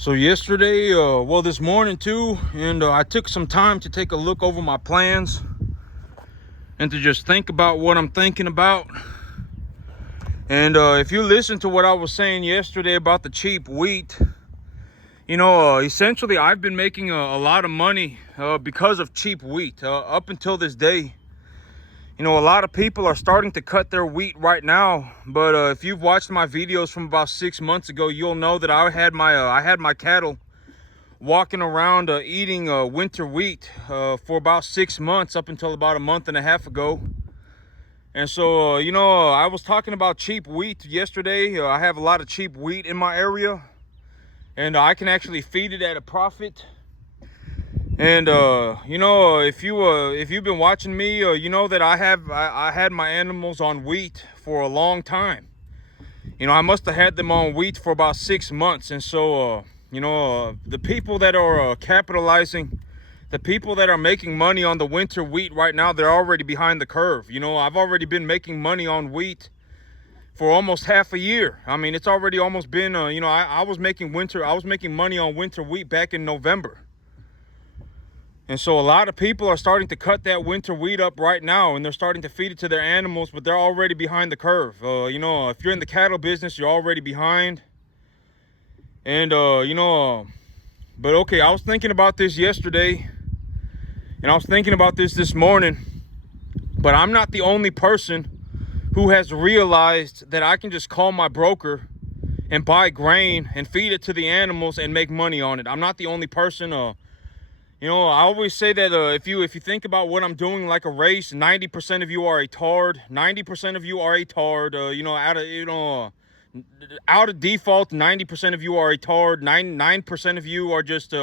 So yesterday, this morning too, and I took some time to take a look over my plans and to just think about what I'm thinking about. And if you listen to what I was saying yesterday about the cheap wheat, essentially I've been making a lot of money because of cheap wheat up until this day. A lot of people are starting to cut their wheat right now, but if you've watched my videos from about 6 months ago, you'll know that I had my cattle walking around eating winter wheat for about 6 months up until about a month and a half ago. And so, I was talking about cheap wheat yesterday. I have a lot of cheap wheat in my area, and I can actually feed it at a profit. And if you've been watching me, you know that I had my animals on wheat for a long time. I must have had them on wheat for about 6 months. And so the people that are capitalizing, the people that are making money on the winter wheat right now, they're already behind the curve. I've already been making money on wheat for almost half a year. I mean, it's already almost been I was making money on winter wheat back in November. And so a lot of people are starting to cut that winter wheat up right now, and they're starting to feed it to their animals, but they're already behind the curve. If you're in the cattle business, you're already behind. And, but okay, I was thinking about this yesterday, and I was thinking about this morning, but I'm not the only person who has realized that I can just call my broker and buy grain and feed it to the animals and make money on it. I'm not the only person. I always say that if you think about what I'm doing like a race, 90% of you are a tard. 90% of you are a tard. Out of default, 90% of you are a tard. 9% of you are just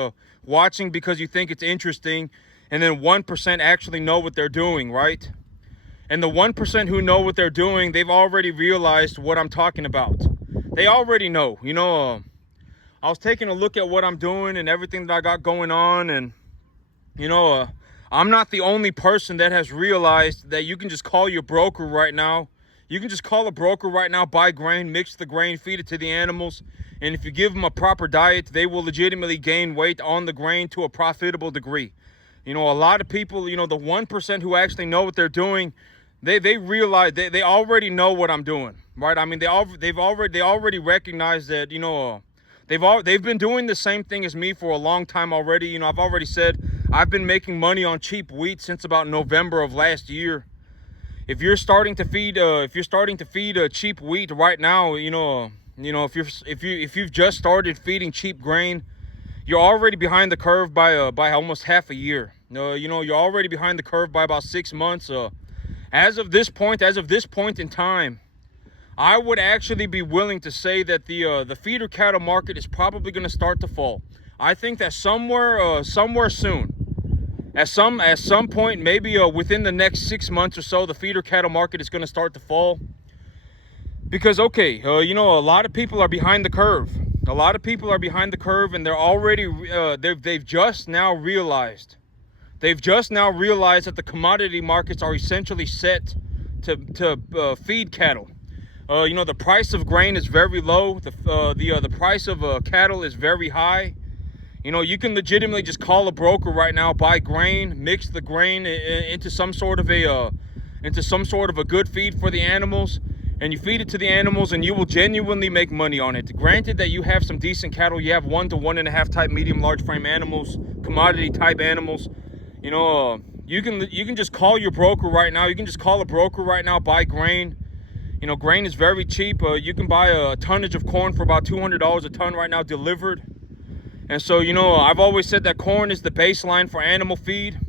watching because you think it's interesting, and then 1% actually know what they're doing, right? And the 1% who know what they're doing, they've already realized what I'm talking about. They already know. I was taking a look at what I'm doing and everything that I got going on, and I'm not the only person that has realized that you can just call your broker right now. You can just call a broker right now, buy grain, mix the grain, feed it to the animals. And if you give them a proper diet, they will legitimately gain weight on the grain to a profitable degree. A lot of people, the 1% who actually know what they're doing, they realize they already know what I'm doing, right? I mean, they already recognize that, they've been doing the same thing as me for a long time already. I've already said I've been making money on cheap wheat since about November of last year. If you're starting to feed cheap wheat right now, if you've just started feeding cheap grain, you're already behind the curve by almost half a year. You're already behind the curve by about 6 months. As of this point in time, I would actually be willing to say that the feeder cattle market is probably going to start to fall. I think that somewhere soon, at some point, maybe within the next 6 months or so, the feeder cattle market is going to start to fall. Because a lot of people are behind the curve. A lot of people are behind the curve, and they're already they've just now realized that the commodity markets are essentially set to feed cattle. The price of grain is very low. The price of cattle is very high. You can legitimately just call a broker right now, buy grain, mix the grain into some sort of a good feed for the animals, and you feed it to the animals, and you will genuinely make money on it. Granted that you have some decent cattle, you have 1 to 1.5 type medium large frame animals, commodity type animals. You can just call your broker right now. You can just call a broker right now, buy grain. Grain is very cheap. You can buy a tonnage of corn for about $200 a ton right now delivered. And so, I've always said that corn is the baseline for animal feed.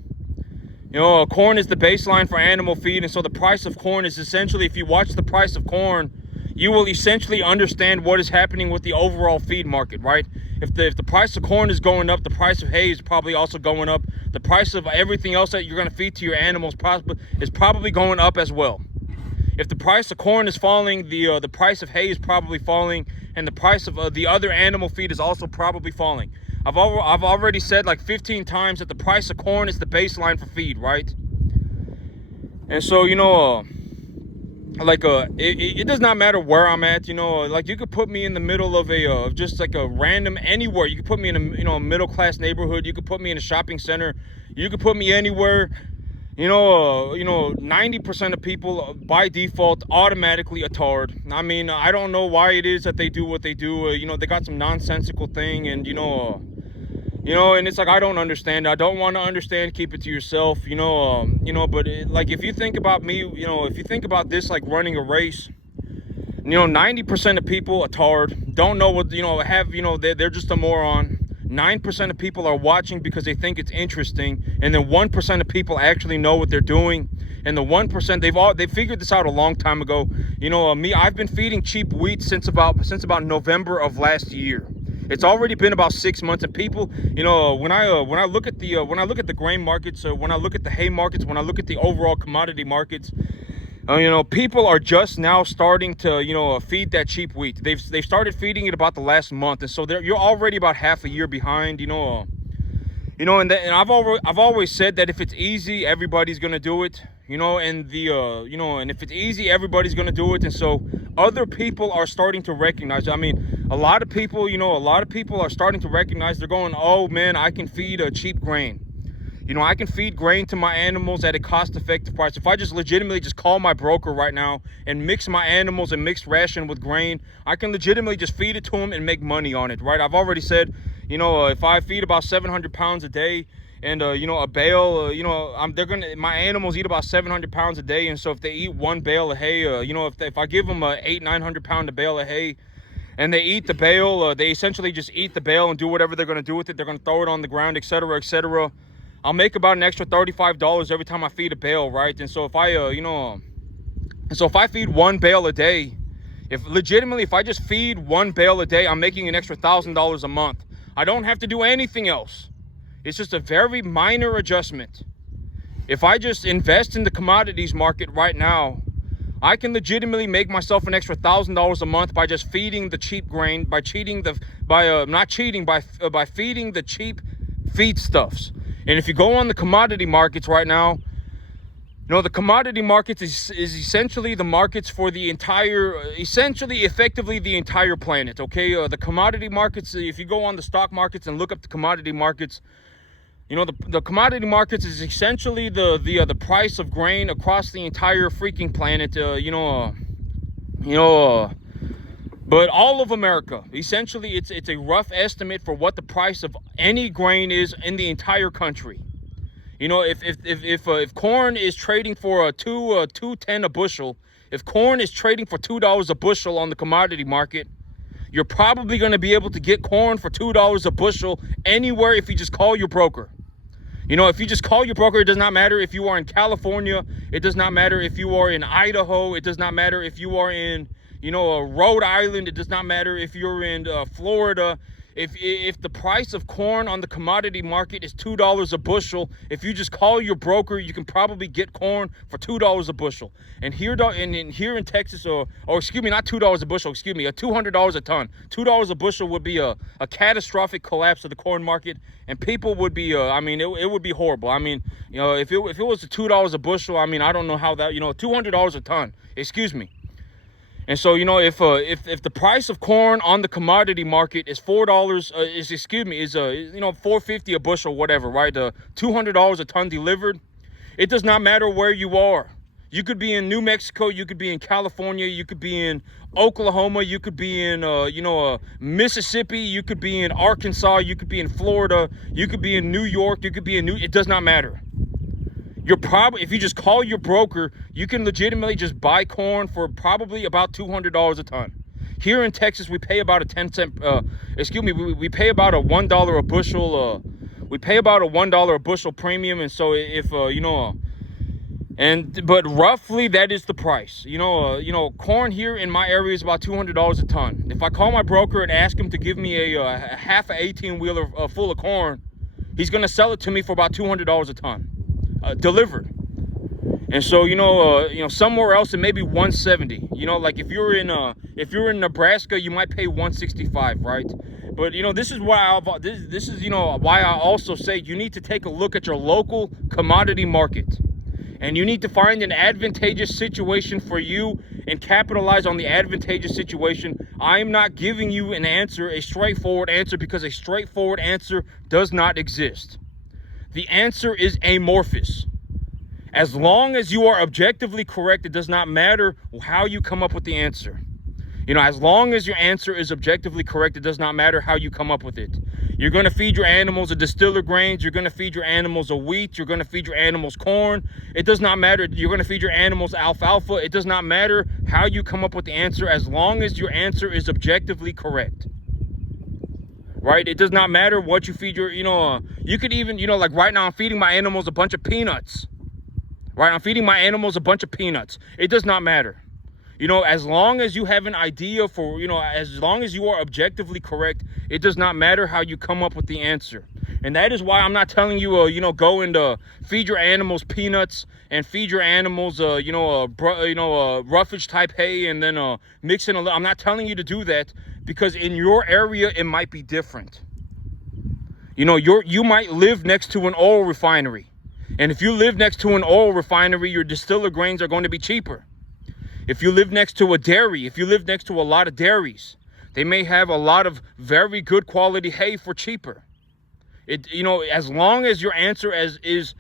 Corn is the baseline for animal feed. And so the price of corn is essentially, if you watch the price of corn, you will essentially understand what is happening with the overall feed market, right? If the price of corn is going up, the price of hay is probably also going up. The price of everything else that you're going to feed to your animals is probably going up as well. If the price of corn is falling, the price of hay is probably falling, and the price of the other animal feed is also probably falling. I've already said like 15 times that the price of corn is the baseline for feed, right? And so, like it does not matter where I'm at, you know. Like you could put me in the middle of a just like a random anywhere. You could put me in a, you know, a middle class neighborhood. You could put me in a shopping center. You could put me anywhere. You know, 90% of people by default automatically are tard. I mean, I don't know why it is that they do what they do. You know, they got some nonsensical thing, and and it's like, I don't understand. I don't want to understand. Keep it to yourself. But like, if you think about me, if you think about this, like running a race, 90% of people are tard. Don't know what, they're just a moron. 9% of people are watching because they think it's interesting, and then 1% of people actually know what they're doing. And the 1%, they figured this out a long time ago. I've been feeding cheap wheat since about November of last year. It's already been about 6 months, and people, when I look at the grain markets, when I look at the hay markets, when I look at the overall commodity markets, people are just now starting to, feed that cheap wheat. They've started feeding it about the last month, and so you're already about half a year behind. And I've always said that if it's easy, everybody's gonna do it. And if it's easy, everybody's gonna do it. And so other people are starting to recognize. I mean, a lot of people are starting to recognize. They're going, oh man, I can feed a cheap grain. I can feed grain to my animals at a cost-effective price. If I just legitimately just call my broker right now and mix my animals and mix ration with grain, I can legitimately just feed it to them and make money on it, right? I've already said, if I feed about 700 pounds a day, and a bale, my animals eat about 700 pounds a day, and so if they eat one bale of hay, if I give them a 900 pound bale of hay, and they eat the bale, they essentially just eat the bale and do whatever they're going to do with it. They're going to throw it on the ground, etc., etc. I'll make about an extra $35 every time I feed a bale, right? And so if I feed one bale a day, if I just feed one bale a day, I'm making an extra $1,000 a month. I don't have to do anything else. It's just a very minor adjustment. If I just invest in the commodities market right now, I can legitimately make myself an extra $1,000 a month by just feeding the cheap grain, by feeding the cheap feedstuffs. And if you go on the commodity markets right now, the commodity markets is essentially the markets for the effectively the entire planet, okay? The commodity markets, if you go on the stock markets and look up the commodity markets, the commodity markets is essentially the price of grain across the entire freaking planet, but all of America. Essentially, it's a rough estimate for what the price of any grain is in the entire country. If corn is trading for $2.10 a bushel, if corn is trading for $2 a bushel on the commodity market, you're probably going to be able to get corn for $2 a bushel anywhere if you just call your broker. If you just call your broker, it does not matter if you are in California. It does not matter if you are in Idaho. It does not matter if you are in, Rhode Island. It does not matter if you're in Florida. If the price of corn on the commodity market is $2 a bushel, if you just call your broker, you can probably get corn for $2 a bushel. And here in Texas, or excuse me, not $2 a bushel, excuse me, $200 a ton. $2 a bushel would be a catastrophic collapse of the corn market, and people would be, it would be horrible. I mean, if it was $2 a bushel, I mean, I don't know how that, $200 a ton, excuse me. And so, if the price of corn on the commodity market is $4, is $4.50 a bushel, whatever, right? $200 a ton delivered. It does not matter where you are. You could be in New Mexico, you could be in California, you could be in Oklahoma, you could be in Mississippi, you could be in Arkansas, you could be in Florida, you could be in New York, you could be in it does not matter. If you just call your broker, you can legitimately just buy corn for probably about $200 a ton. Here in Texas, we pay about a 10 cent, we pay about a $1 a bushel, we pay about a $1 a bushel premium. And so but roughly that is the price. Corn here in my area is about $200 a ton. If I call my broker and ask him to give me a half a 18-wheeler full of corn, he's going to sell it to me for about $200 a ton. Delivered. And so somewhere else it may be 170. Like if you're in Nebraska, you might pay 165, right? But this is why why I also say you need to take a look at your local commodity market. And you need to find an advantageous situation for you and capitalize on the advantageous situation. I am not giving you an answer, a straightforward answer, because a straightforward answer does not exist. The answer is amorphous. As long as you are objectively correct, it does not matter how you come up with the answer. As long as your answer is objectively correct, it does not matter how you come up with it. You're going to feed your animals a distiller grains. You're going to feed your animals a wheat. You're going to feed your animals corn. It does not matter. You're going to feed your animals alfalfa. It does not matter how you come up with the answer, as long as your answer is objectively correct. Right? It does not matter what you feed your, you could even, like right now I'm feeding my animals a bunch of peanuts. Right? I'm feeding my animals a bunch of peanuts. It does not matter. As long as you have an idea for, as long as you are objectively correct, it does not matter how you come up with the answer. And that is why I'm not telling you, go and feed your animals peanuts and feed your animals, roughage type hay, and then mix in a little. I'm not telling you to do that, because in your area, it might be different. You might live next to an oil refinery. And if you live next to an oil refinery, your distiller grains are going to be cheaper. If you live next to a dairy, if you live next to a lot of dairies, they may have a lot of very good quality hay for cheaper. As long as your answer is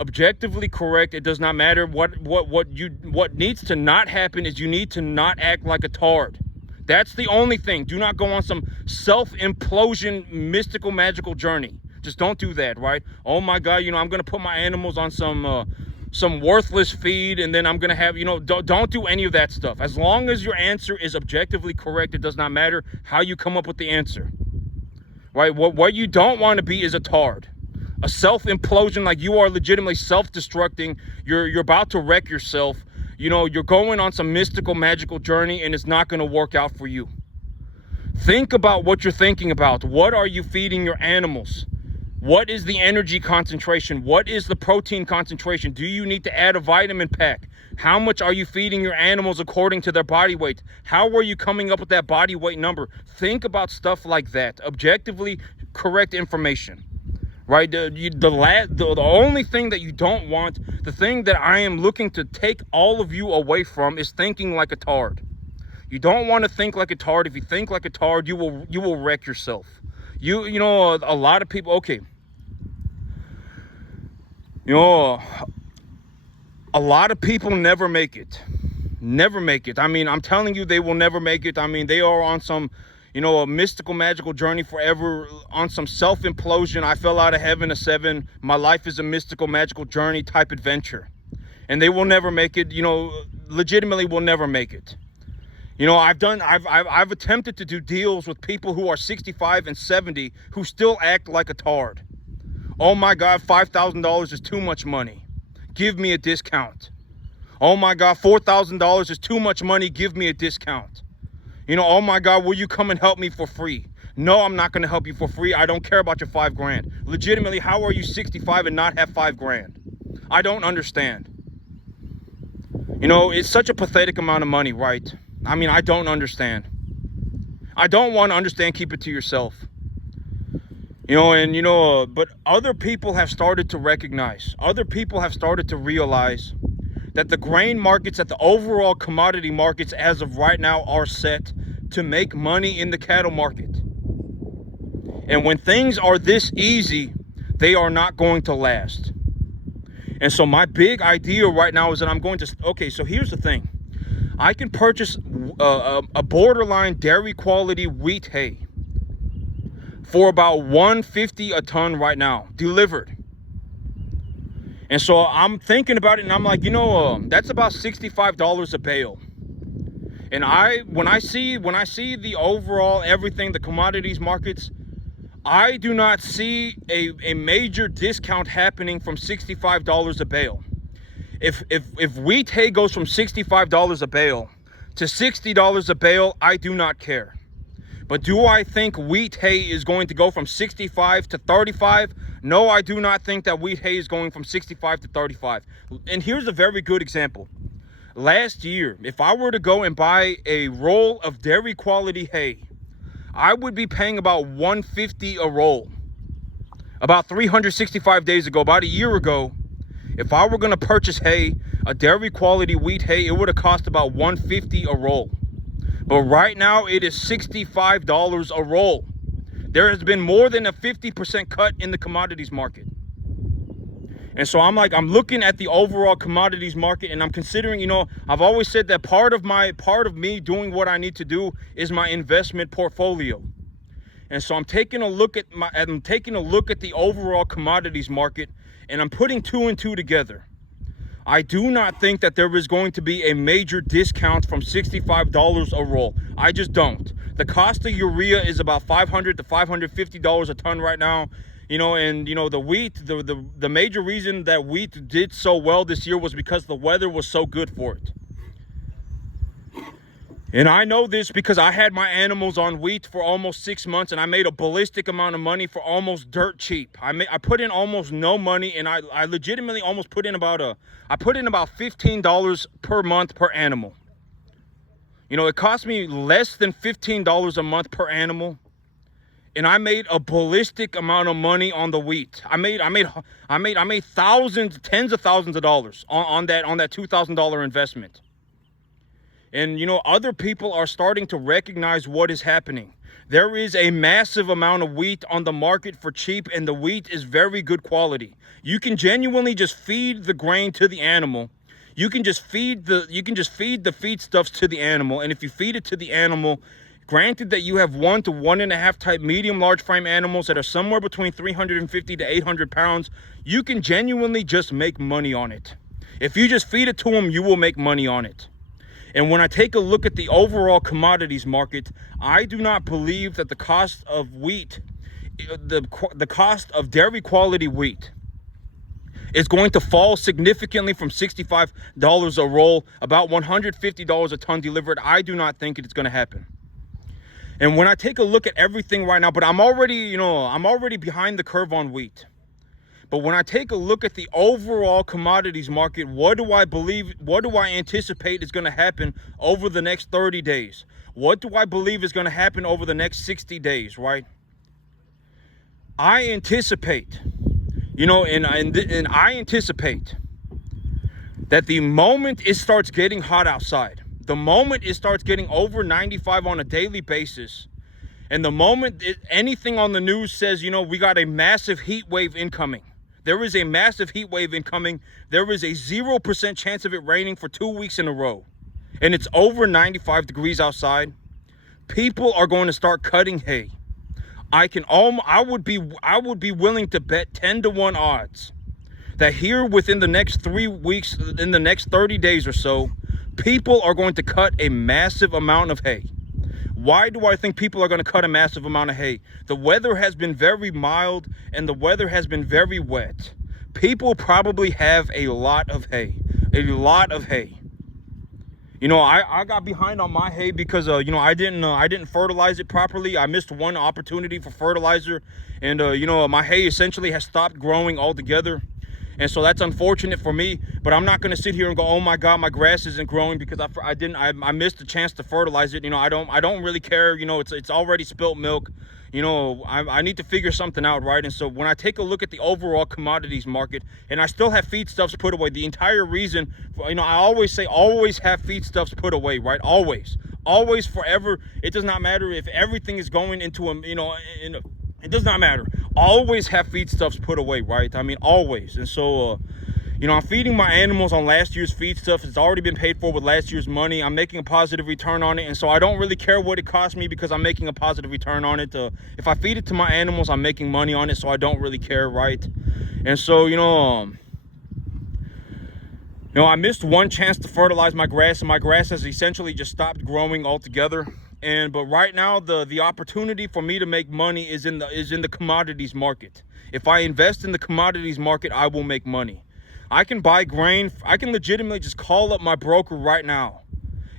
objectively correct, it does not matter. What needs to not happen is you need to not act like a tard. That's the only thing. Do not go on some self-implosion, mystical, magical journey. Just don't do that, right? Oh my God, I'm going to put my animals on some worthless feed, and then I'm going to have, don't do any of that stuff. As long as your answer is objectively correct, it does not matter how you come up with the answer, right? What you don't want to be is a tard, a self-implosion, like you are legitimately self-destructing. You're about to wreck yourself. You're going on some mystical, magical journey, and it's not going to work out for you. Think about what you're thinking about. What are you feeding your animals? What is the energy concentration? What is the protein concentration? Do you need to add a vitamin pack? How much are you feeding your animals according to their body weight? How are you coming up with that body weight number? Think about stuff like that. Objectively correct information, right? The only thing that you don't want, the thing that I am looking to take all of you away from, is thinking like a tard. You don't want to think like a tard. If you think like a tard, you will wreck yourself. A lot of people, okay. A lot of people never make it. Never make it. I'm telling you, they will never make it. They are on some, a mystical, magical journey forever, on some self-implosion. I fell out of heaven at 7. My life is a mystical, magical journey type adventure. And they will never make it, legitimately will never make it. I've attempted to do deals with people who are 65 and 70 who still act like a tard. Oh my God, $5,000 is too much money. Give me a discount. Oh my God, $4,000 is too much money. Give me a discount. Oh my God, will you come and help me for free? No, I'm not going to help you for free. I don't care about your $5,000. Legitimately, how are you 65 and not have $5,000? I don't understand. It's such a pathetic amount of money, right? I don't understand. I don't want to understand. Keep it to yourself. But other people have started to recognize, other people have started to realize that the grain markets, that the overall commodity markets as of right now are set to make money in the cattle market. And when things are this easy, they are not going to last. And so my big idea right now is that I'm going to, okay, so here's the thing. I can purchase a borderline dairy quality wheat hay for about $150 a ton right now, delivered. And so I'm thinking about it, and I'm like, that's about $65 a bale. And when I see the overall everything, the commodities markets, I do not see a major discount happening from $65 a bale. If wheat hay goes from $65 a bale to $60 a bale, I do not care. But do I think wheat hay is going to go from 65 to 35? No, I do not think that wheat hay is going from 65 to 35. And here's a very good example. Last year, if I were to go and buy a roll of dairy quality hay, I would be paying about $150 a roll. About 365 days ago, about a year ago, If I were going to purchase hay, a dairy quality wheat hay, it would have cost about $150 a roll. But right now it is $65 a roll. There has been more than a 50% cut in the commodities market. And so I'm looking at the overall commodities market, and I'm considering, I've always said that part of me doing what I need to do is my investment portfolio. And so I'm taking a look at the overall commodities market, and I'm putting two and two together. I do not think that there is going to be a major discount from $65 a roll. I just don't. The cost of urea is about $500 to $550 a ton right now. The wheat, the major reason that wheat did so well this year was because the weather was so good for it. And I know this because I had my animals on wheat for almost 6 months, and I made a ballistic amount of money for almost dirt cheap. I put in almost no money, and I legitimately almost put in about $15 per month per animal. It cost me less than $15 a month per animal, and I made a ballistic amount of money on the wheat. I made thousands, tens of thousands of dollars on that $2,000 investment. And, other people are starting to recognize what is happening. There is a massive amount of wheat on the market for cheap, and the wheat is very good quality. You can genuinely just feed the grain to the animal. You can just feed the feedstuffs to the animal. And if you feed it to the animal, granted that you have 1 to 1.5 type medium large frame animals that are somewhere between 350 to 800 pounds, you can genuinely just make money on it. If you just feed it to them, you will make money on it. And when I take a look at the overall commodities market, I do not believe that the cost of wheat, the cost of dairy quality wheat, is going to fall significantly from $65 a roll, about $150 a ton delivered. I do not think it's going to happen. And when I take a look at everything right now, but I'm already behind the curve on wheat. But when I take a look at the overall commodities market, what do I anticipate is going to happen over the next 30 days? What do I believe is going to happen over the next 60 days, right? I anticipate, and I anticipate that the moment it starts getting hot outside, the moment it starts getting over 95 on a daily basis, and the moment anything on the news says, we got a massive heat wave incoming. There is a massive heat wave incoming. There is a 0% chance of it raining for 2 weeks in a row. And it's over 95 degrees outside. People are going to start cutting hay. I would be willing to bet 10 to 1 odds that here within the next 3 weeks, in the next 30 days or so, people are going to cut a massive amount of hay. Why do I think people are going to cut a massive amount of hay? The weather has been very mild and the weather has been very wet. People probably have a lot of hay. A lot of hay. I got behind on my hay because I didn't fertilize it properly. I missed one opportunity for fertilizer, and my hay essentially has stopped growing altogether. And so that's unfortunate for me, but I'm not going to sit here and go, oh my God, my grass isn't growing because I missed the chance to fertilize it. I don't really care. It's already spilt milk. I need to figure something out, right? And so when I take a look at the overall commodities market, and I still have feedstuffs put away, the entire reason, I always say, always have feedstuffs put away, right? Always, forever. It does not matter if everything is going into it does not matter. Always have feedstuffs put away, right? Always. And so, I'm feeding my animals on last year's feedstuff. It's already been paid for with last year's money. I'm making a positive return on it. And so I don't really care what it costs me because I'm making a positive return on it. If I feed it to my animals, I'm making money on it. So I don't really care, right? And so, I missed one chance to fertilize my grass, and my grass has essentially just stopped growing altogether. But right now the opportunity for me to make money is in the commodities market. If I invest in the commodities market, I will make money. I can buy grain. I can legitimately just call up my broker right now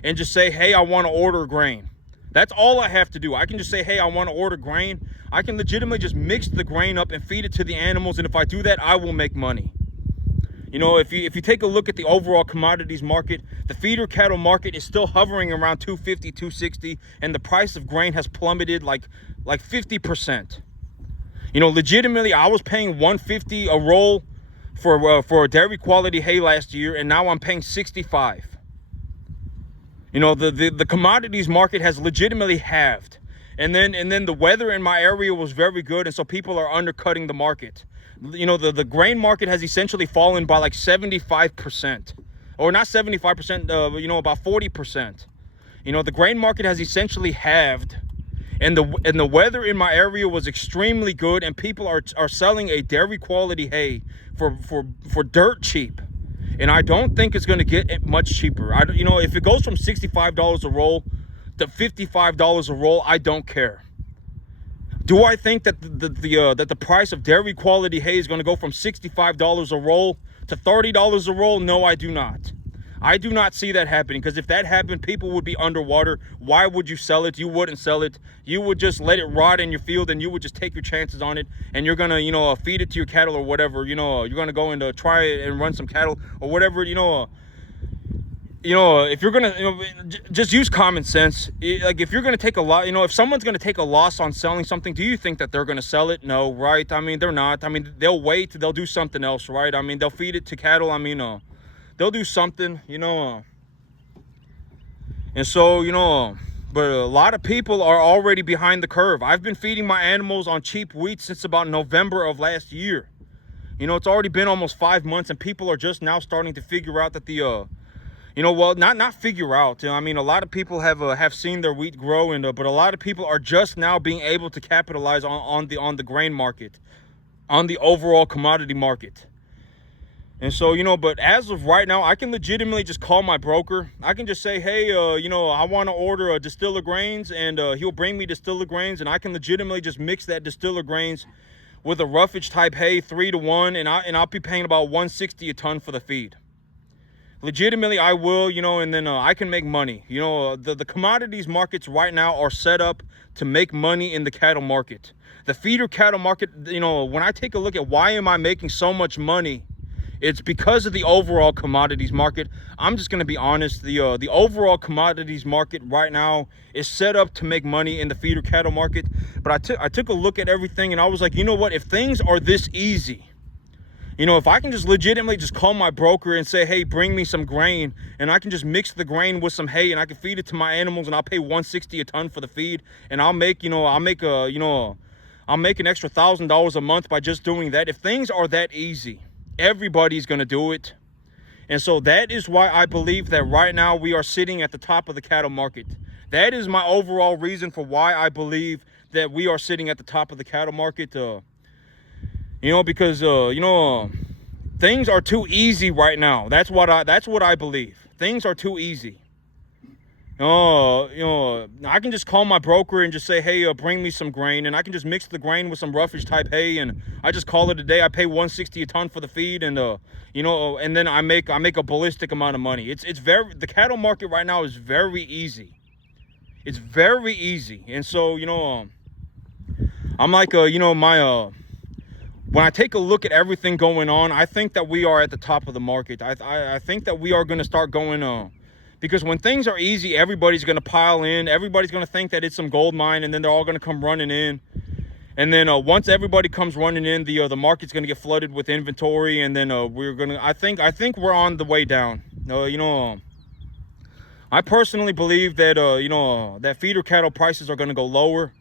and just say, hey, I want to order grain. That's all I have to do. I can just say, hey, I want to order grain. I can legitimately just mix the grain up and feed it to the animals, and if I do that, I will make money. If you take a look at the overall commodities market, the feeder cattle market is still hovering around 250, 260, and the price of grain has plummeted like 50%. Legitimately, I was paying $150 a roll for dairy quality hay last year, and now I'm paying 65. You know, the commodities market has legitimately halved. And then the weather in my area was very good, and so people are undercutting the market. You know, the grain market has essentially fallen by like 75%. Or not 75%, you know, about 40%. You know, the grain market has essentially halved. And the weather in my area was extremely good, and people are selling a dairy quality hay for dirt cheap. And I don't think it's going to get much cheaper. You know, if it goes from $65 a roll to $55 a roll, I don't care. Do I think that the price of dairy quality hay is going to go from $65 a roll to $30 a roll? No, I do not. I do not see that happening, because if that happened, people would be underwater. Why would you sell it? You wouldn't sell it. You would just let it rot in your field, and you would just take your chances on it, and you're gonna, you know, feed it to your cattle or whatever. You know, you're gonna go and try it and run some cattle or whatever. You know, if you're gonna, you know, just use common sense. Like, if you're gonna take a lot, you know, if someone's gonna take a loss on selling something, do you think that they're gonna sell it? No, right? I mean, they're not. I mean, they'll wait. They'll do something else, right? I mean, they'll feed it to cattle. I mean, they'll do something, you know. And so, you know, but a lot of people are already behind the curve. I've been feeding my animals on cheap wheat since about November of last year. You know, it's already been almost 5 months, and people are just now starting to figure out that the, you know, well, not figure out. You know, I mean, a lot of people have seen their wheat grow, and but a lot of people are just now being able to capitalize on the grain market, on the overall commodity market. And so, you know, but as of right now, I can legitimately just call my broker. I can just say, hey, you know, I want to order a distiller grains, and he'll bring me distiller grains, and I can legitimately just mix that distiller grains with a roughage type hay 3-to-1, and I'll be paying about $160 a ton for the feed. Legitimately, I will, you know, and then I can make money. You know, the commodities markets right now are set up to make money in the cattle market. The feeder cattle market, you know, when I take a look at why am I making so much money, it's because of the overall commodities market. I'm just going to be honest. The overall commodities market right now is set up to make money in the feeder cattle market. But I took a look at everything, and I was like, you know what? If things are this easy, you know, if I can just legitimately just call my broker and say, hey, bring me some grain, and I can just mix the grain with some hay, and I can feed it to my animals, and I'll pay $160 a ton for the feed, and I'll make, you know, I'll make an extra $1,000 a month by just doing that. If things are that easy, everybody's going to do it. And so that is why I believe that right now we are sitting at the top of the cattle market. That is my overall reason for why I believe that we are sitting at the top of the cattle market. You know, because you know, things are too easy right now. That's what I believe. Things are too easy. You know, I can just call my broker and just say, hey, bring me some grain, and I can just mix the grain with some roughage type hay, and I just call it a day. I pay $160 a ton for the feed, and you know, and then I make a ballistic amount of money. The cattle market right now is very easy. It's very easy. And so, you know, I'm like, you know, when I take a look at everything going on, I think that we are at the top of the market. I think that we are going to start going because when things are easy, everybody's going to pile in. Everybody's going to think that it's some gold mine, and then they're all going to come running in. And then once everybody comes running in, the market's going to get flooded with inventory, and then we're going to. I think we're on the way down. You know, I personally believe that you know, that feeder cattle prices are going to go lower.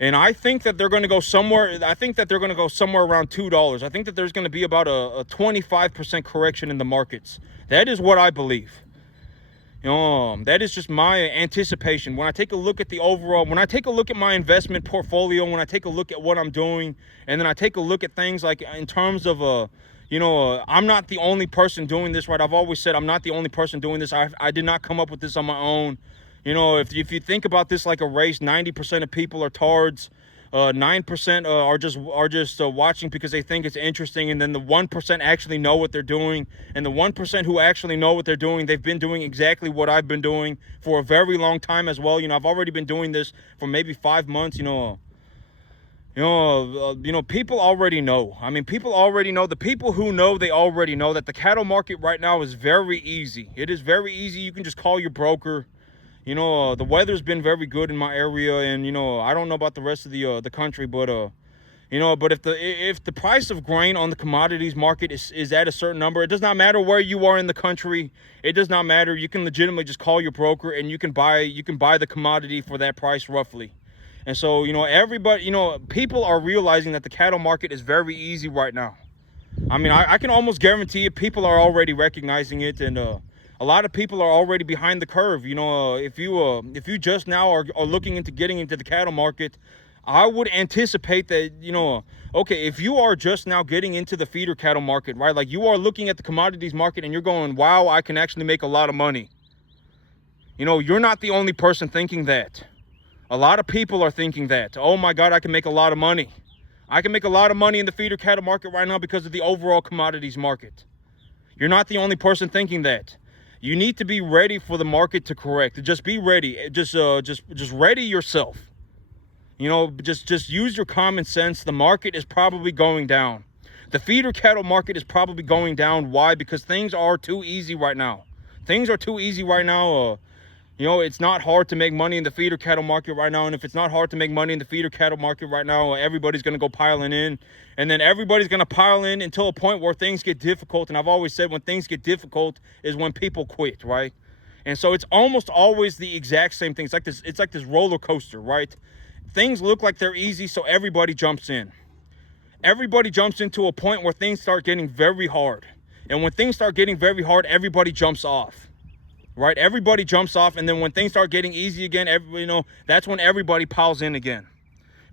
And I think that they're going to go somewhere. I think that they're going to go somewhere around $2. I think that there's going to be about a 25% correction in the markets. That is what I believe. That is just my anticipation. When I take a look at the overall, when I take a look at my investment portfolio, when I take a look at what I'm doing, and then I take a look at things like in terms of, you know, I'm not the only person doing this, right? I've always said I'm not the only person doing this. I did not come up with this on my own. You know, if you think about this like a race, 90% of people are tards. 9% are just watching because they think it's interesting, and then the 1% actually know what they're doing. And the 1% who actually know what they're doing, they've been doing exactly what I've been doing for a very long time as well. You know, I've already been doing this for maybe 5 months. You know, people already know. I mean, people already know. The people who know, they already know that the cattle market right now is very easy. It is very easy. You can just call your broker. You know, the weather's been very good in my area, and, you know, I don't know about the rest of the country, but, But if the price of grain on the commodities market is at a certain number, it does not matter where you are in the country. It does not matter. You can legitimately just call your broker and you can buy the commodity for that price roughly. And so, everybody, people are realizing that the cattle market is very easy right now. I mean, I can almost guarantee it. People are already recognizing it, and a lot of people are already behind the curve. If you just now are looking into getting into the cattle market, I would anticipate that, okay, if you are just now getting into the feeder cattle market, right? Like you are looking at the commodities market and you're going, wow, I can actually make a lot of money. You're not the only person thinking that. A lot of people are thinking that. Oh my God, I can make a lot of money. I can make a lot of money in the feeder cattle market right now because of the overall commodities market. You're not the only person thinking that. You need to be ready for the market to correct. Just be ready. Just ready yourself. Just use your common sense. The market is probably going down. The feeder cattle market is probably going down. Why? Because things are too easy right now. Things are too easy right now. It's not hard to make money in the feeder cattle market right now. And if it's not hard to make money in the feeder cattle market right now, everybody's going to go piling in. And then everybody's going to pile in until a point where things get difficult. And I've always said when things get difficult is when people quit, right? And so it's almost always the exact same thing. It's like this roller coaster, right? Things look like they're easy, so everybody jumps in. Everybody jumps into a point where things start getting very hard. And when things start getting very hard, everybody jumps off. Right? Everybody jumps off, and then when things start getting easy again, that's when everybody piles in again.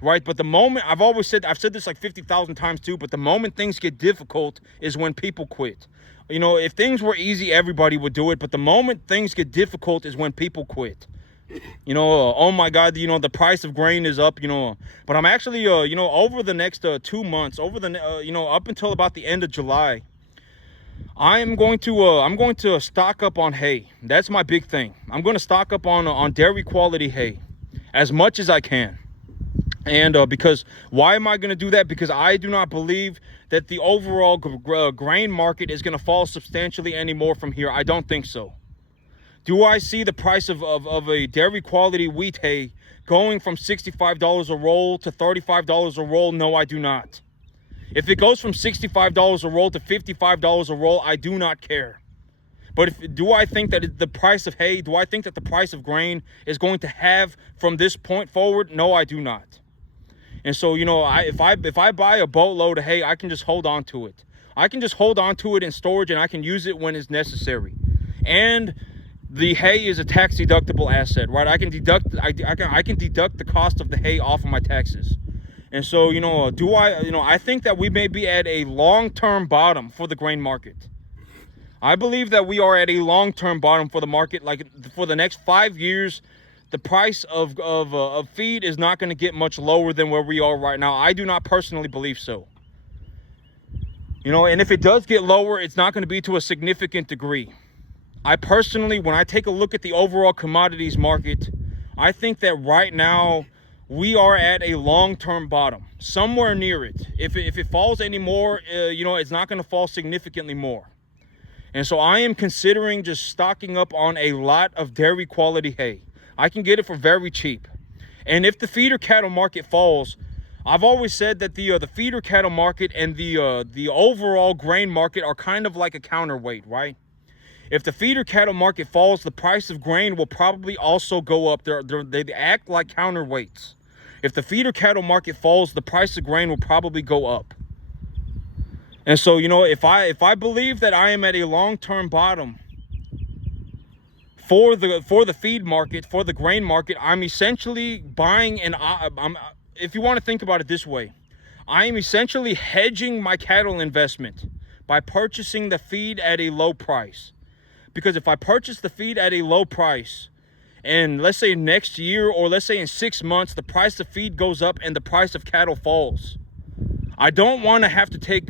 Right? But the moment, I've said this like 50,000 times too, but the moment things get difficult is when people quit. If things were easy, everybody would do it, but the moment things get difficult is when people quit. Oh my God, the price of grain is up, but I'm actually, over the next 2 months, up until about the end of July, I'm going to stock up on hay. That's my big thing. I'm going to stock up on dairy quality hay as much as I can. And because why am I going to do that? Because I do not believe that the overall grain market is going to fall substantially anymore from here. I don't think so. Do I see the price of a dairy quality wheat hay going from $65 a roll to $35 a roll? No, I do not. If it goes from $65 a roll to $55 a roll, I do not care. But do I think that the price of hay, do I think that the price of grain is going to have from this point forward? No, I do not. And so, if I buy a boatload of hay, I can just hold on to it. I can just hold on to it in storage, and I can use it when it's necessary. And the hay is a tax deductible asset, right? I can deduct the cost of the hay off of my taxes. And so, I think that we may be at a long-term bottom for the grain market. I believe that we are at a long-term bottom for the market. Like for the next 5 years, the price of feed is not going to get much lower than where we are right now. I do not personally believe so. And if it does get lower, it's not going to be to a significant degree. I personally, when I take a look at the overall commodities market, I think that right now we are at a long-term bottom, somewhere near it. If it falls any more, it's not going to fall significantly more. And so I am considering just stocking up on a lot of dairy quality hay. I can get it for very cheap. And if the feeder cattle market falls, I've always said that the feeder cattle market and the overall grain market are kind of like a counterweight, right? If the feeder cattle market falls, the price of grain will probably also go up. They act like counterweights. If the feeder cattle market falls, the price of grain will probably go up. And so, if I believe that I am at a long-term bottom for the feed market, for the grain market, I'm essentially buying if you want to think about it this way, I am essentially hedging my cattle investment by purchasing the feed at a low price. Because if I purchase the feed at a low price, and let's say next year or let's say in 6 months, the price of feed goes up and the price of cattle falls, I don't want to have to take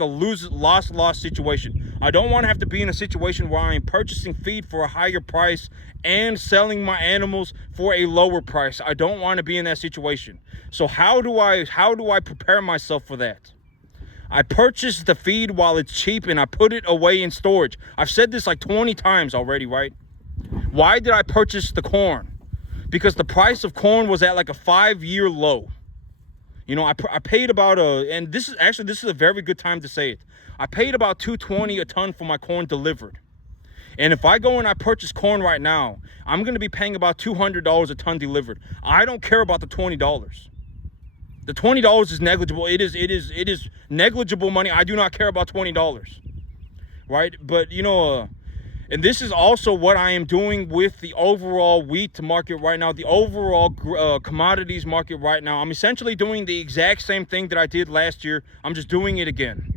a loss situation. I don't want to have to be in a situation where I'm purchasing feed for a higher price and selling my animals for a lower price. I don't want to be in that situation. So how do I prepare myself for that? I purchase the feed while it's cheap and I put it away in storage. I've said this like 20 times already, right? Why did I purchase the corn? Because the price of corn was at like a 5-year low. You know, I paid about and this is a very good time to say it. I paid about $220 a ton for my corn delivered. And if I go and I purchase corn right now, I'm going to be paying about $200 a ton delivered. I don't care about the $20. The $20 is negligible. It is negligible money. I do not care about $20, right? But you know, and this is also what I am doing with the overall wheat market right now, the overall commodities market right now. I'm essentially doing the exact same thing that I did last year. I'm just doing it again.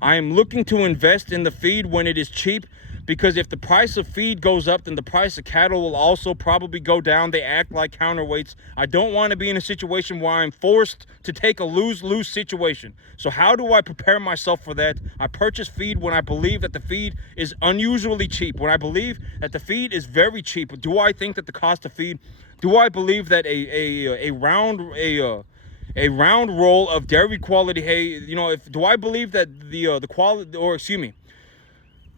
I am looking to invest in the feed when it is cheap, because if the price of feed goes up, then the price of cattle will also probably go down. They act like counterweights. I don't want to be in a situation where I'm forced to take a lose-lose situation. So how do I prepare myself for that? I purchase feed when I believe that the feed is unusually cheap, when I believe that the feed is very cheap. Do I think that the cost of feed, do I believe that a round roll of dairy quality hay, you know, do I believe that the quality, or excuse me,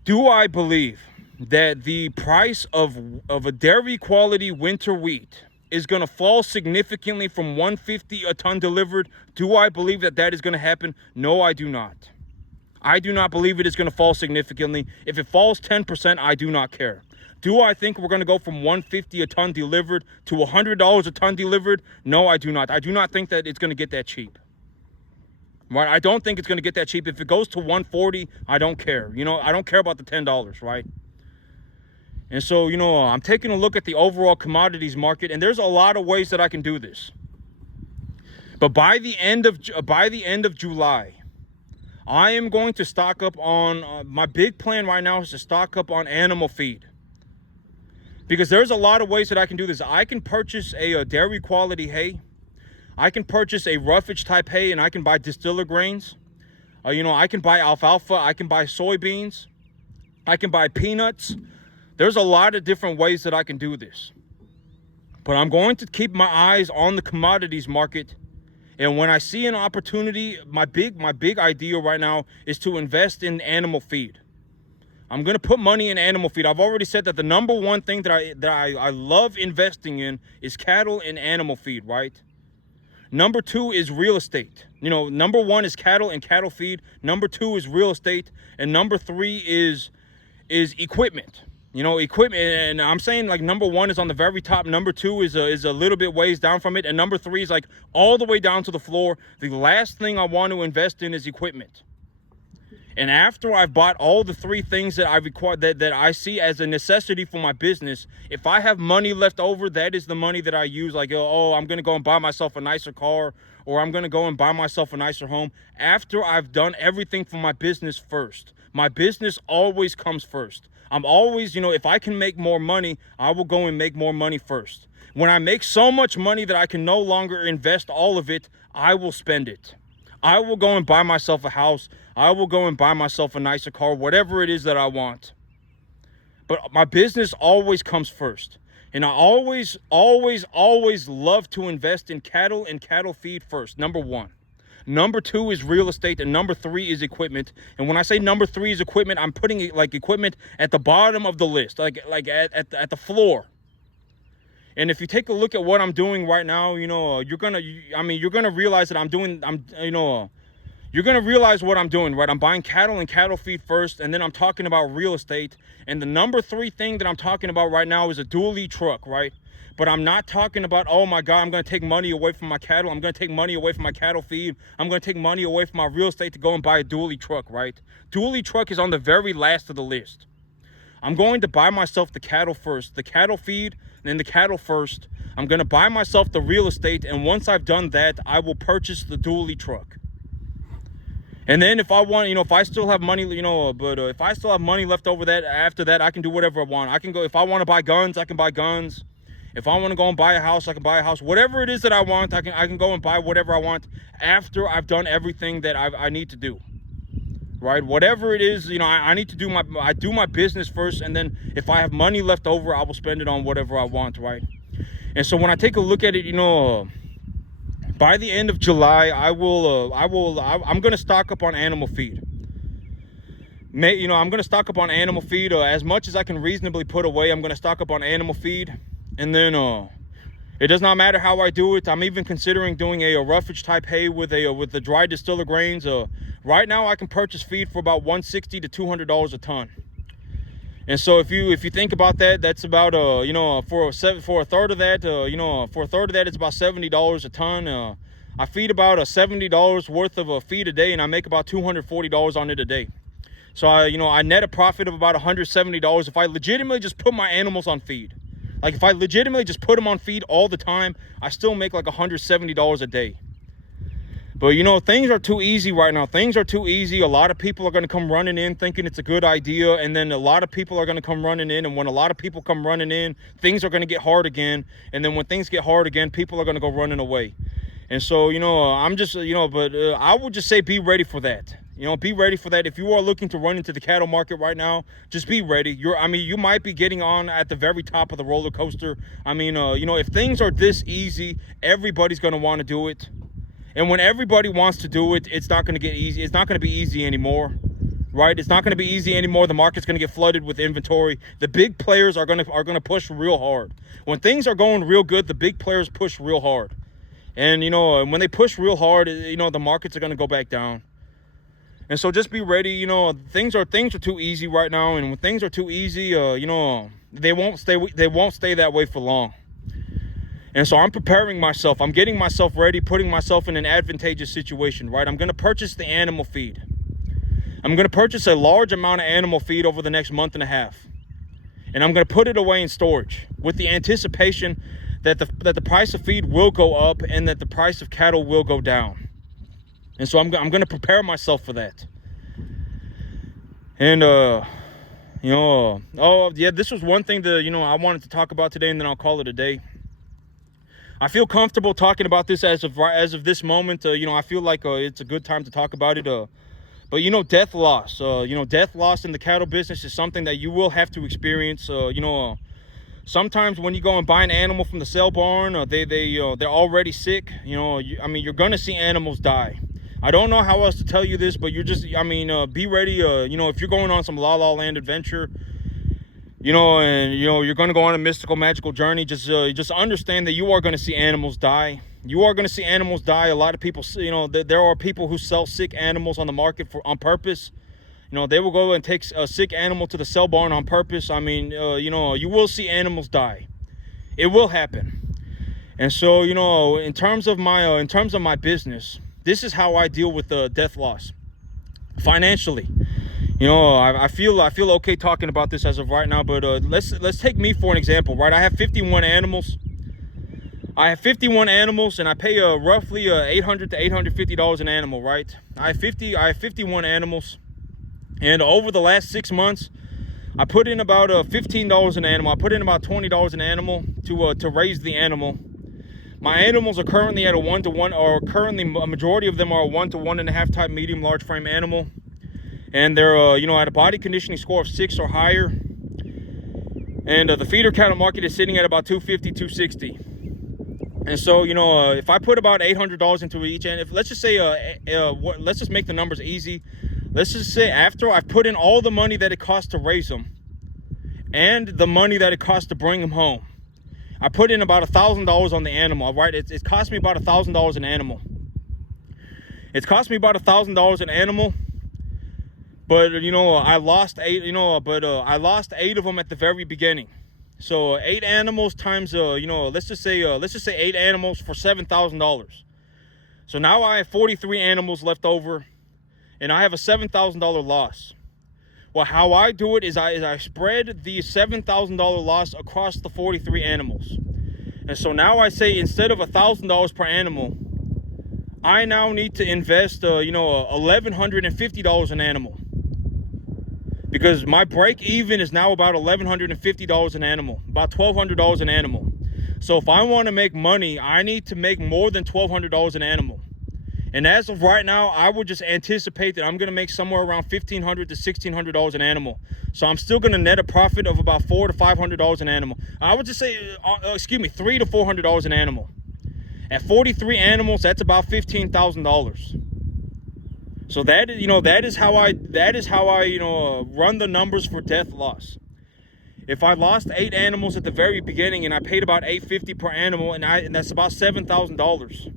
do I believe that the price of a dairy quality winter wheat is going to fall significantly from $150 a ton delivered? Do I believe that that is going to happen? No, I do not. I do not believe it is going to fall significantly. If it falls 10%, I do not care. Do I think we're going to go from $150 a ton delivered to $100 a ton delivered? No, I do not. I do not think that it's going to get that cheap. Right? I don't think it's going to get that cheap. If it goes to $140, I don't care. You know, I don't care about the $10, right? And so, you know, I'm taking a look at the overall commodities market, and there's a lot of ways that I can do this. But by the end of July, I am going to stock up on my big plan right now is to stock up on animal feed. Because there's a lot of ways that I can do this. I can purchase a dairy quality hay. I can purchase a roughage type hay, and I can buy distiller grains. You know, I can buy alfalfa. I can buy soybeans. I can buy peanuts. There's a lot of different ways that I can do this. But I'm going to keep my eyes on the commodities market. And when I see an opportunity, my big idea right now is to invest in animal feed. I'm going to put money in animal feed. I've already said that the number one thing that I love investing in is cattle and animal feed, right? Number two is real estate. You know, number one is cattle and cattle feed. Number two is real estate. And number three is equipment. You know, equipment. And I'm saying like number one is on the very top. Number two is a little bit ways down from it. And number three is like all the way down to the floor. The last thing I want to invest in is equipment. And after I've bought all the three things that I require, that I see as a necessity for my business, if I have money left over, that is the money that I use. Like, oh, I'm going to go and buy myself a nicer car, or I'm going to go and buy myself a nicer home. After I've done everything for my business first. My business always comes first. I'm always, you know, if I can make more money, I will go and make more money first. When I make so much money that I can no longer invest all of it, I will spend it. I will go and buy myself a house. I will go and buy myself a nicer car, whatever it is that I want. But my business always comes first. And I always love to invest in cattle and cattle feed first, number one. Number two is real estate, and number three is equipment. And when I say number three is equipment, I'm putting it like equipment at the bottom of the list, like at the floor. And if you take a look at what I'm doing right now, you know, you're gonna realize that you're gonna realize what I'm doing, right? I'm buying cattle and cattle feed first, and then I'm talking about real estate. And the number three thing that I'm talking about right now is a dually truck, right? But I'm not talking about, oh my God, I'm gonna take money away from my cattle. I'm gonna take money away from my cattle feed. I'm gonna take money away from my real estate to go and buy a dually truck, right? Dually truck is on the very last of the list. I'm going to buy myself the cattle first, the cattle feed, then the cattle first. I'm going to buy myself the real estate, and once I've done that, I will purchase the dually truck. And then if I want, you know, if I still have money, you know, if I still have money left over that, after that, I can do whatever I want. I can go, if I want to buy guns, I can buy guns. If I want to go and buy a house, I can buy a house. Whatever it is that I want, I can go and buy whatever I want after I've done everything that I need to do. Right, whatever it is, you know, I need to do my business first, and then if I have money left over, I will spend it on whatever I want, right? And so when I take a look at it, you know, by the end of July, I'm going to stock up on animal feed. You know, I'm going to stock up on animal feed as much as I can reasonably put away. I'm going to stock up on animal feed, and then It does not matter how I do it. I'm even considering doing a roughage type hay with the dry distiller grains. Right now I can purchase feed for about $160 to $200 a ton. And so if you think about that, that's about for a third of that, it's about $70 a ton. I feed about $70 worth of a feed a day, and I make about $240 on it a day. So I net a profit of about $170 if I legitimately just put my animals on feed. Like if I legitimately just put them on feed all the time, I still make like $170 a day. But things are too easy right now. Things are too easy. A lot of people are going to come running in thinking it's a good idea, and then a lot of people are going to come running in, and when a lot of people come running in, things are going to get hard again, and then when things get hard again, people are going to go running away. And so I'm just I would just say be ready for that. Be ready for that. If you are looking to run into the cattle market right now, just be ready. You might be getting on at the very top of the roller coaster. If things are this easy, everybody's going to want to do it. And when everybody wants to do it, it's not going to get easy. It's not going to be easy anymore, right? It's not going to be easy anymore. The market's going to get flooded with inventory. The big players are going to push real hard. When things are going real good, the big players push real hard. And when they push real hard, the markets are going to go back down. And so just be ready. Things are too easy right now, and when things are too easy, they won't stay that way for long. And so I'm preparing myself. I'm getting myself ready, putting myself in an advantageous situation, right? I'm going to purchase the animal feed. I'm going to purchase a large amount of animal feed over the next month and a half. And I'm going to put it away in storage with the anticipation that the price of feed will go up and that the price of cattle will go down. And so I'm going to prepare myself for that. And, this was one thing that, I wanted to talk about today, and then I'll call it a day. I feel comfortable talking about this as of this moment. I feel like it's a good time to talk about it. But death loss. Death loss in the cattle business is something that you will have to experience. Sometimes when you go and buy an animal from the sale barn, they're already sick. You're gonna see animals die. I don't know how else to tell you this, but be ready. If you're going on some La La Land adventure, you're going to go on a mystical, magical journey, just understand that you are going to see animals die. You are going to see animals die. A lot of people, there are people who sell sick animals on the market on purpose. They will go and take a sick animal to the sale barn on purpose. You will see animals die. It will happen. And so, in terms of my business, this is how I deal with death loss financially. I feel okay talking about this as of right now, but let's take me for an example, right? I have 51 animals. And I pay roughly $800 to $850 an animal, right? I have 51 animals, and over the last 6 months, I put in about $15 an animal. I put in about $20 an animal to raise the animal. My animals are currently at a 1-to-1, or currently a majority of them are a 1 to 1.5 type medium large frame animal. And they're, at a body conditioning score of 6 or higher. And the feeder cattle market is sitting at about $250, $260. And so, if I put about $800 into each, and let's just say, let's just make the numbers easy. Let's just say after I've put in all the money that it costs to raise them and the money that it costs to bring them home, I put in about $1,000 on the animal, right? It cost me about $1,000 an animal. It's cost me about $1,000 an animal. But I lost 8. I lost 8 of them at the very beginning. So 8 animals times let's just say 8 animals for $7,000. So now I have 43 animals left over, and I have a $7,000 loss. Well, how I do it is I spread the $7,000 loss across the 43 animals. And so now I say, instead of $1,000 per animal, I now need to invest $1,150 an animal. Because my break even is now about $1,150 an animal, about $1,200 an animal. So if I want to make money, I need to make more than $1,200 an animal. And as of right now, I would just anticipate that I'm going to make somewhere around $1,500 to $1,600 an animal. So I'm still going to net a profit of about $400 to $500 an animal. I would just say, $300 to $400 an animal. At 43 animals, that's about $15,000. So that is how I run the numbers for death loss. If I lost 8 animals at the very beginning and I paid about $850 per animal, and that's about $7,000.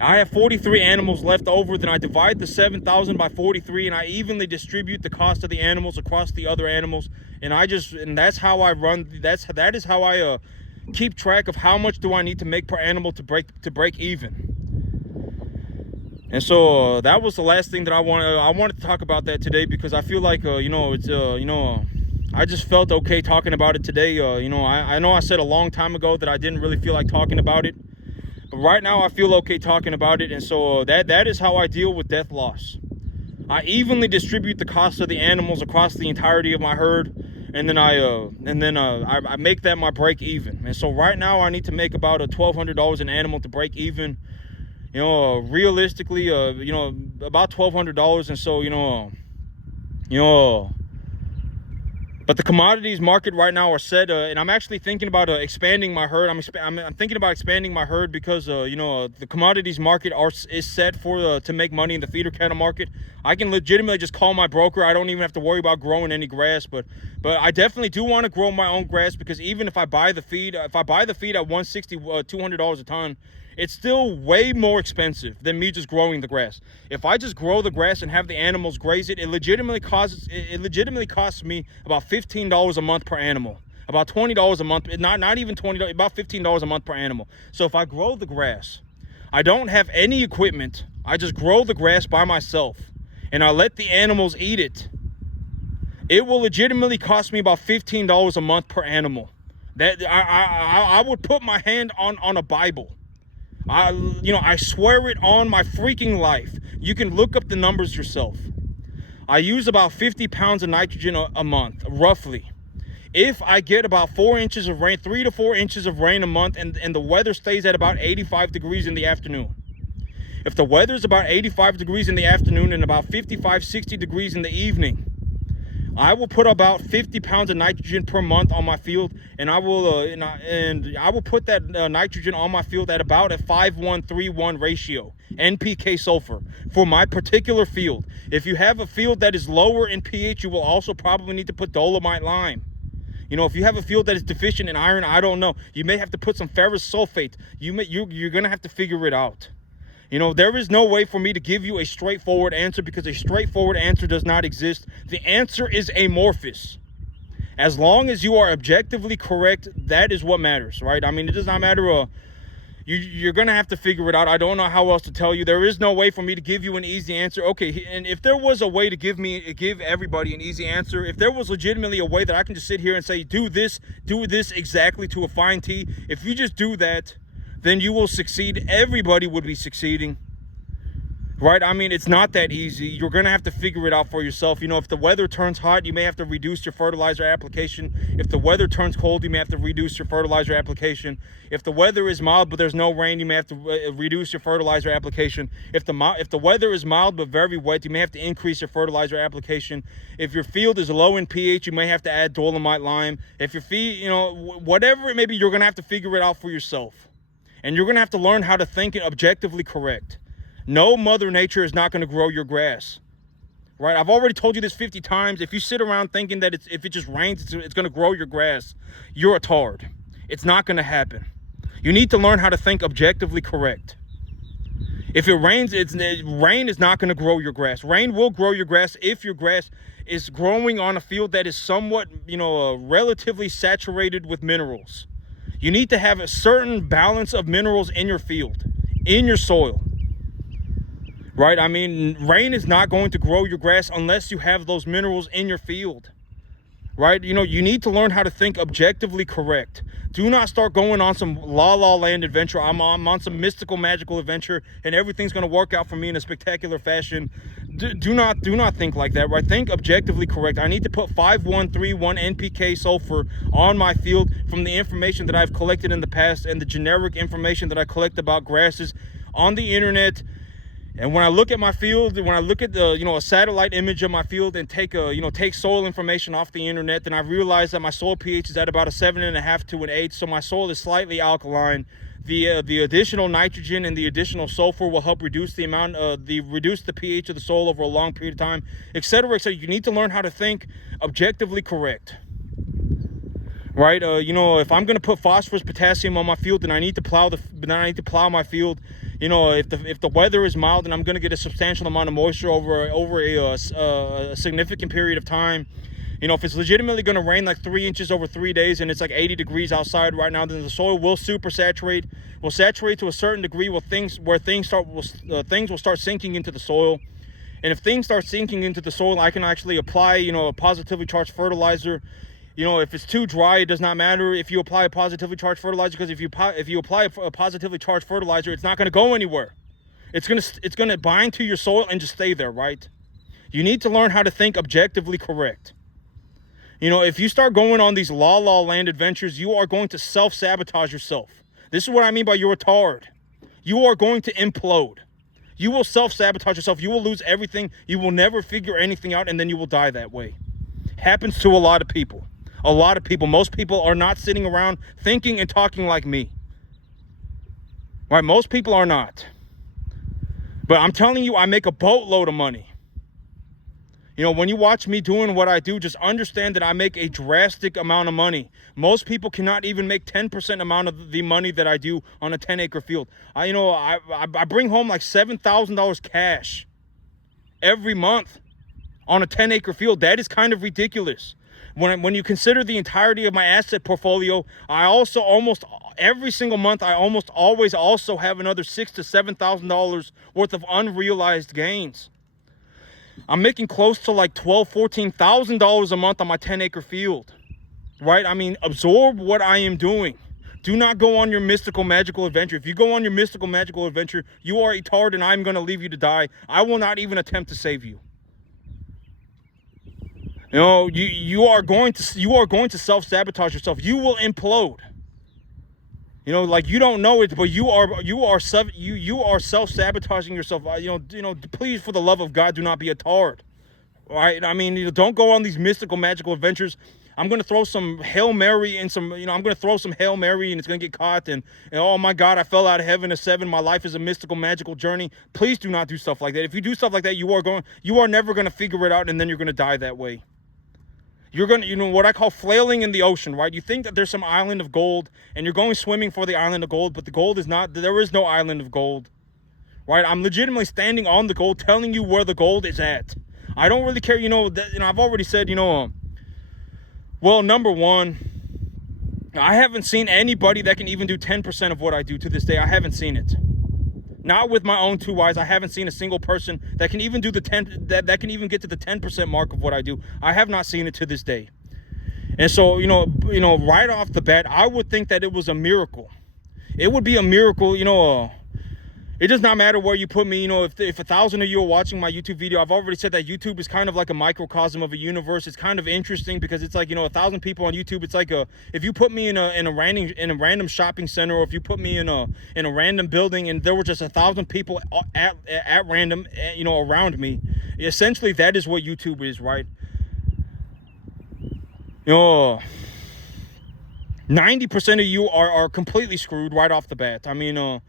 I have 43 animals left over, then I divide the 7,000 by 43 and I evenly distribute the cost of the animals across the other animals. And that's how I run. That is how I keep track of how much do I need to make per animal to break even. And so that was the last thing that I wanted to talk about that today, because I feel like I just felt okay talking about it today. I know I said a long time ago that I didn't really feel like talking about it. But right now I feel okay talking about it, and so that is how I deal with death loss. I evenly distribute the cost of the animals across the entirety of my herd, and then I make that my break even. And so right now I need to make about $1,200 an animal to break even. Realistically, about $1,200, and so But the commodities market right now are set, and I'm actually thinking about expanding my herd. I'm thinking about expanding my herd because the commodities market is set for to make money in the feeder cattle market. I can legitimately just call my broker. I don't even have to worry about growing any grass. But I definitely do want to grow my own grass, because even if I buy the feed, at $160, $200 a ton, it's still way more expensive than me just growing the grass. If I just grow the grass and have the animals graze it, it legitimately costs me about $15 a month per animal. About $20 a month, not even $20, about $15 a month per animal. So if I grow the grass, I don't have any equipment. I just grow the grass by myself and I let the animals eat it. It will legitimately cost me about $15 a month per animal. That I would put my hand on a Bible. I swear it on my freaking life. You can look up the numbers yourself. I use about 50 pounds of nitrogen a month, roughly. If I get about 4 inches of rain, 3 to 4 inches of rain a month, and the weather stays at about 85 degrees in the afternoon. If the weather is about 85 degrees in the afternoon and about 55, 60 degrees in the evening, I will put about 50 pounds of nitrogen per month on my field, and I will put that nitrogen on my field at about a 5:1:3:1 ratio, NPK sulfur, for my particular field. If you have a field that is lower in pH, you will also probably need to put dolomite lime. If you have a field that is deficient in iron, I don't know, you may have to put some ferrous sulfate. You're gonna have to figure it out. There is no way for me to give you a straightforward answer, because a straightforward answer does not exist. The answer is amorphous. As long as you are objectively correct, that is what matters, right? I mean, it does not matter. You're going to have to figure it out. I don't know how else to tell you. There is no way for me to give you an easy answer. Okay, and if there was a way to give everybody an easy answer, if there was legitimately a way that I can just sit here and say, do this exactly to a fine T, if you just do that, then you will succeed. Everybody would be succeeding, right? I mean, it's not that easy. You're going to have to figure it out for yourself. If the weather turns hot, you may have to reduce your fertilizer application. If the weather turns cold, you may have to reduce your fertilizer application. If the weather is mild but there's no rain, you may have to reduce your fertilizer application. If the weather is mild but very wet, you may have to increase your fertilizer application. If your field is low in pH, you may have to add dolomite lime. If your whatever it may be, you're going to have to figure it out for yourself. And you're going to have to learn how to think it objectively correct. No, Mother Nature is not going to grow your grass, right? I've already told you this 50 times. If you sit around thinking that if it just rains, it's going to grow your grass, you're a tard. It's not going to happen. You need to learn how to think objectively correct. If it rains, rain is not going to grow your grass. Rain will grow your grass if your grass is growing on a field that is somewhat, relatively saturated with minerals. You need to have a certain balance of minerals in your field, in your soil, right? I mean, rain is not going to grow your grass unless you have those minerals in your field, right? You need to learn how to think objectively correct. Do not start going on some la-la land adventure. I'm on some mystical, magical adventure, and everything's going to work out for me in a spectacular fashion. Do not think like that, right? Think objectively correct. I need to put 5:1:3:1 NPK sulfur on my field from the information that I've collected in the past and the generic information that I collect about grasses on the internet. And when I look at my field, when I look at a satellite image of my field and take soil information off the internet, then I realize that my soil pH is at about a 7.5 to an 8. So my soil is slightly alkaline. The additional nitrogen and the additional sulfur will help reduce the pH of the soil over a long period of time, etc., etc. You need to learn how to think objectively correct. right? You know, if I'm gonna put phosphorus, potassium on my field, then I need to plow my field. You know, if the weather is mild, and I'm gonna get a substantial amount of moisture over a significant period of time. You know, if it's legitimately going to rain like 3 inches over 3 days and it's like 80 degrees outside right now, then the soil will supersaturate, will saturate to a certain degree where things will start sinking into the soil. And if things start sinking into the soil, I can actually apply, you know, a positively charged fertilizer. You know, if it's too dry, it does not matter if you apply a positively charged fertilizer, because if you apply a positively charged fertilizer, it's not going to go anywhere. It's going to bind to your soil and just stay there, right? You need to learn how to think objectively correct. You know, if you start going on these la land adventures, you are going to self-sabotage yourself. This is what I mean by you're a retard. You are going to implode. You will self-sabotage yourself. You will lose everything. You will never figure anything out, and then you will die that way. Happens to a lot of people. A lot of people. Most people are not sitting around thinking and talking like me. Right? Most people are not. But I'm telling you, I make a boatload of money. You know, when you watch me doing what I do, just understand that I make a drastic amount of money. Most people cannot even make 10% amount of the money that I do on a 10-acre field. I bring home like $7,000 cash every month on a 10-acre field. That is kind of ridiculous. When you consider the entirety of my asset portfolio, I also almost every single month, I almost always also have another $6,000 to $7,000 worth of unrealized gains. I'm making close to like $12,000, $14,000 a month on my 10-acre field, right? I mean, absorb what I am doing. Do not go on your mystical, magical adventure. If you go on your mystical, magical adventure, you are a tard, and I'm going to leave you to die. I will not even attempt to save you. You know, you are going to self-sabotage yourself. You will implode. You know, like, you don't know it, but you are self-sabotaging yourself. You know, please, for the love of God, do not be a tard. Right? I mean, you know, don't go on these mystical, magical adventures. I'm going to throw some Hail Mary and I'm going to throw some Hail Mary and it's going to get caught. And, oh my God, I fell out of heaven at 7. My life is a mystical, magical journey. Please do not do stuff like that. If you do stuff like that, you are never going to figure it out, and then you're going to die that way. You're going to, you know, what I call flailing in the ocean, right? You think that there's some island of gold, and you're going swimming for the island of gold, but the gold is not, there is no island of gold, right? I'm legitimately standing on the gold, telling you where the gold is at. I don't really care, I've already said, well, number one, I haven't seen anybody that can even do 10% of what I do to this day. I haven't seen it. Not with my own 2 eyes. I haven't seen a single person that can even do the 10 that can even get to the 10% mark of what I do. I have not seen it to this day. And so, right off the bat, I would think that it was a miracle. It would be a miracle, it does not matter where you put me. If 1,000 of you are watching my YouTube video, I've already said that YouTube is kind of like a microcosm of a universe. It's kind of interesting because it's like, 1,000 people on YouTube. It's like if you put me in a random shopping center, or if you put me in a random building and there were just 1,000 people at random, around me. Essentially, that is what YouTube is, right? 90% of you are completely screwed right off the bat. I mean,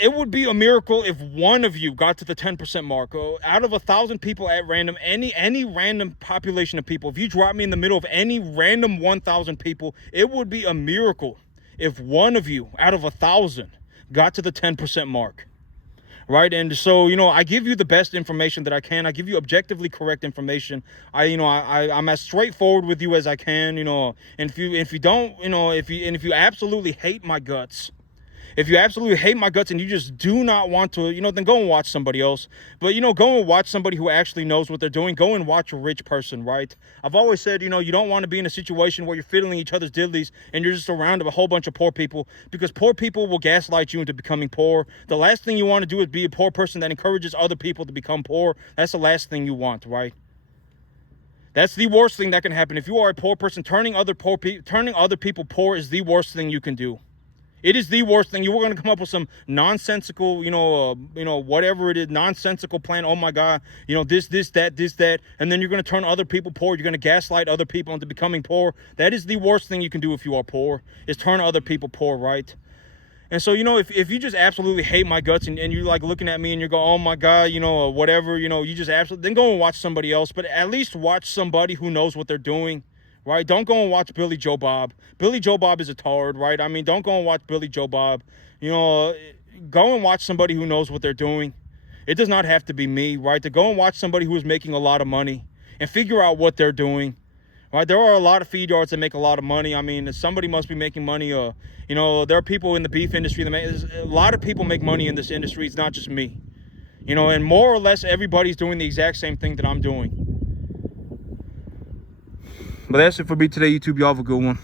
it would be a miracle if one of you got to the 10% mark. Out of 1,000 people at random, any random population of people, if you drop me in the middle of any random 1,000 people, it would be a miracle if one of you out of 1,000 got to the 10% mark. Right? And so, I give you the best information that I can. I give you objectively correct information. I'm as straightforward with you as I can, and if you absolutely hate my guts, if you absolutely hate my guts and you just do not want to, then go and watch somebody else. But, go and watch somebody who actually knows what they're doing. Go and watch a rich person, right? I've always said, you don't want to be in a situation where you're fiddling each other's diddlies and you're just around a whole bunch of poor people, because poor people will gaslight you into becoming poor. The last thing you want to do is be a poor person that encourages other people to become poor. That's the last thing you want, right? That's the worst thing that can happen. If you are a poor person, turning other people poor is the worst thing you can do. It is the worst thing. You were going to come up with some nonsensical, whatever it is, nonsensical plan. Oh my God, this, that. And then you're going to turn other people poor. You're going to gaslight other people into becoming poor. That is the worst thing you can do if you are poor, is turn other people poor, right? And so, if you just absolutely hate my guts and you're like looking at me and you go, oh my God, whatever, you just absolutely, then go and watch somebody else. But at least watch somebody who knows what they're doing, right? Don't go and watch Billy Joe Bob. Billy Joe Bob is a tard, right? I mean, don't go and watch Billy Joe Bob. You know, go and watch somebody who knows what they're doing. It does not have to be me, right? To go and watch somebody who is making a lot of money and figure out what they're doing, right? There are a lot of feed yards that make a lot of money. I mean, somebody must be making money. You know, there are people in the beef industry that a lot of people make money in this industry. It's not just me, you know, and more or less everybody's doing the exact same thing that I'm doing. But that's it for me today, YouTube. Y'all have a good one.